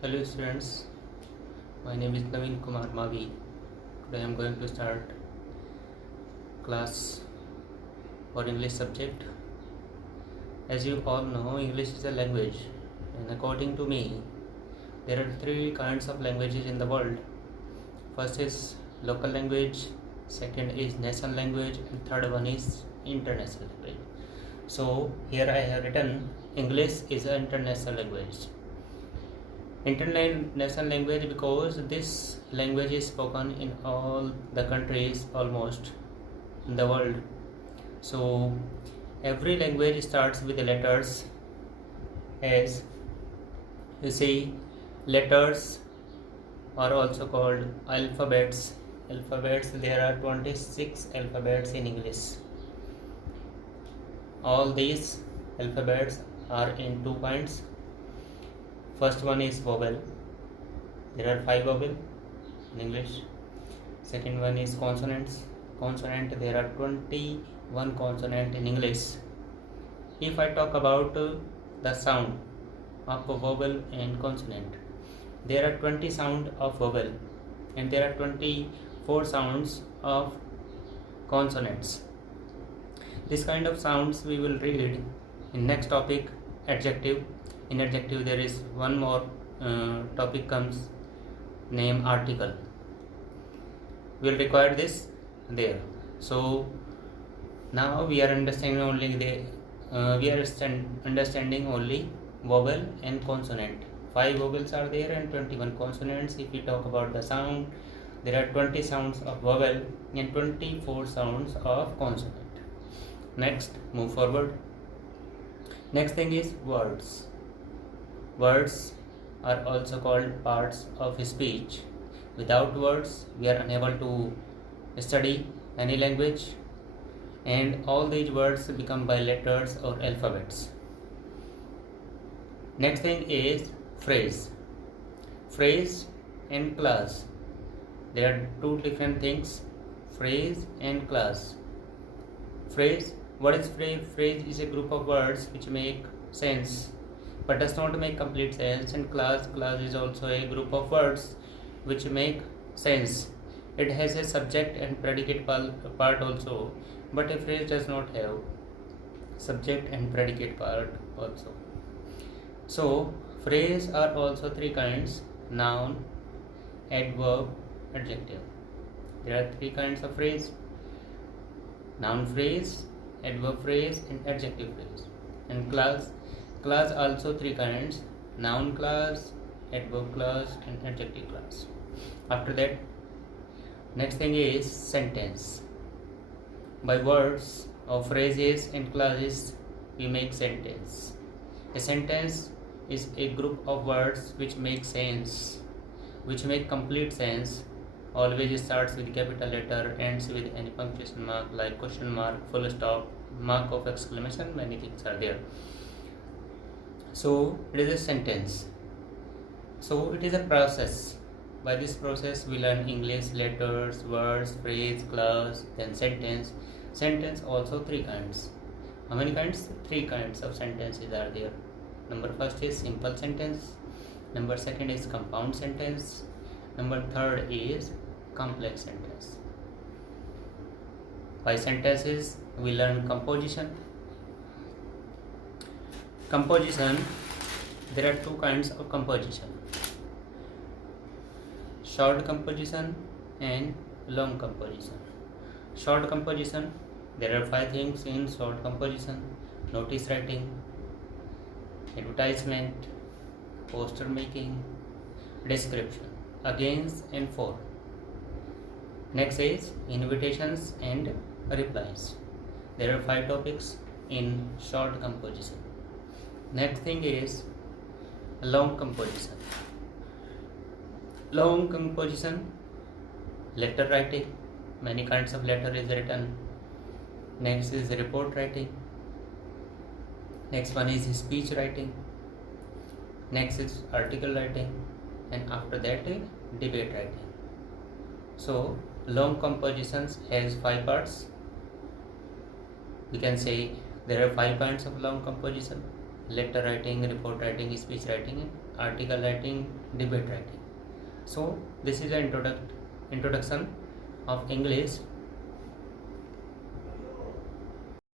Hello students, my name is Naveen Kumar Mavi. Today I am going to start class for English subject. As you all know, English is a language, and according to me, there are three kinds of languages in the world. First is local language, second is national language, and third one is international language. So here I have written English is an international language. International language because this language is spoken in all the countries almost in the world. So every language starts with the letters. As you see, letters are also called alphabets. There are 26 alphabets in English. All these alphabets are in two kinds. First one is vowel. There are 5 vowel in English. Second one is consonants. Consonant, there are 21 consonant in English. If I talk about the sound of vowel and consonant, there are 20 sound of vowel and there are 24 sounds of consonants. This kind of sounds we will read in next topic, adjective. In adjective there is one more topic comes, name, article. We will require this there. So now we are understanding only understanding only vowel and consonant. 5 vowels are there and 21 consonants. If we talk about the sound, there are 20 sounds of vowel and 24 sounds of consonant. Next, move forward. Next thing is words. Words are also called parts of speech. Without words, we are unable to study any language, and all these words become by letters or alphabets. Next thing is phrase. Phrase and clause. There are two different things, phrase and clause. Phrase, what is phrase? Phrase is a group of words which make sense but does not make complete sense, and clause is also a group of words which make sense. It has a subject and predicate part also, but a phrase does not have subject and predicate part also. So phrase are also three kinds: noun, adverb, adjective. There are three kinds of phrase: noun phrase, adverb phrase, and adjective phrase. And clause also three kinds: noun clause, adverb clause, and adjective clause. After that, next thing is sentence. By words or phrases and clauses we make sentence. A sentence is a group of words which make sense, which make complete sense. Always starts with capital letter, ends with any punctuation mark like question mark, full stop, mark of exclamation. Many things are there. So it is a sentence. So it is a process. By this process we learn English, letters, words, phrase, clause, then sentence. Sentence also three kinds. How many kinds? Three kinds of sentences are there. Number first is simple sentence. Number second is compound sentence. Number third is complex sentence. By sentences we learn composition. Composition, there are two kinds of composition: short composition and long composition. Short composition, there are 5 things in short composition: notice writing, advertisement, poster making, description, against and for. Next is invitations and replies. There are 5 topics in short composition. Next thing is long composition. Long composition, letter writing. Many kinds of letter is written. Next is report writing. Next one is speech writing. Next is article writing, and after that debate writing. So long compositions has 5 parts. We can say there are 5 kinds of long composition: letter writing, report writing, speech writing, and article writing, debate writing. So this is an introduction of English